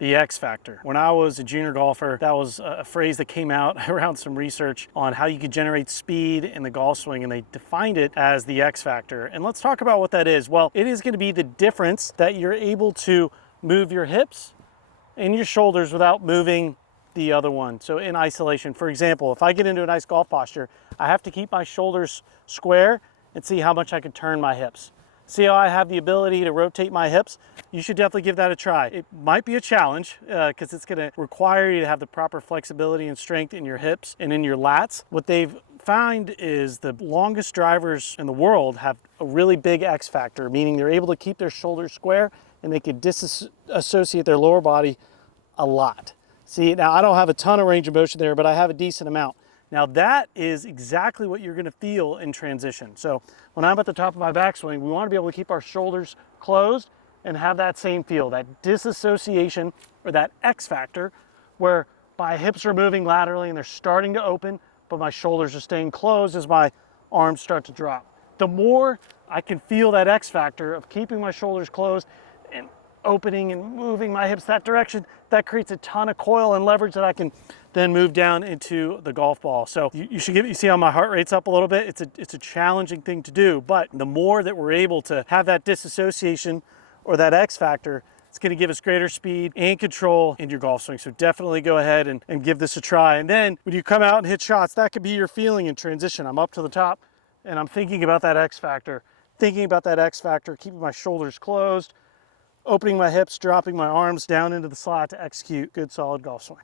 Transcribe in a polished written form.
The X factor. When I was a junior golfer, that was a phrase that came out around some research on how you could generate speed in the golf swing, and they defined it as the X factor. And let's talk about what that is. Well, it is going to be the difference that you're able to move your hips and your shoulders without moving the other one. So in isolation, for example, if I get into a nice golf posture, I have to keep my shoulders square and see how much I can turn my hips. See how I have the ability to rotate my hips? You should definitely give that a try. It might be a challenge because it's gonna require you to have the proper flexibility and strength in your hips and in your lats. What they've found is the longest drivers in the world have a really big X factor, meaning they're able to keep their shoulders square and they can disassociate their lower body a lot. See, now I don't have a ton of range of motion there, but I have a decent amount. Now that is exactly what you're gonna feel in transition. So when I'm at the top of my backswing, we wanna be able to keep our shoulders closed and have that same feel, that disassociation or that X factor, where my hips are moving laterally and they're starting to open, but my shoulders are staying closed as my arms start to drop. The more I can feel that X factor of keeping my shoulders closed and opening and moving my hips that direction, that creates a ton of coil and leverage that I can then move down into the golf ball. So you see how my heart rate's up a little bit? It's a challenging thing to do, but the more that we're able to have that disassociation or that X factor, it's gonna give us greater speed and control in your golf swing. So definitely go ahead and give this a try. And then when you come out and hit shots, that could be your feeling in transition. I'm up to the top and I'm thinking about that X factor, keeping my shoulders closed, opening my hips, dropping my arms down into the slot to execute good solid golf swing.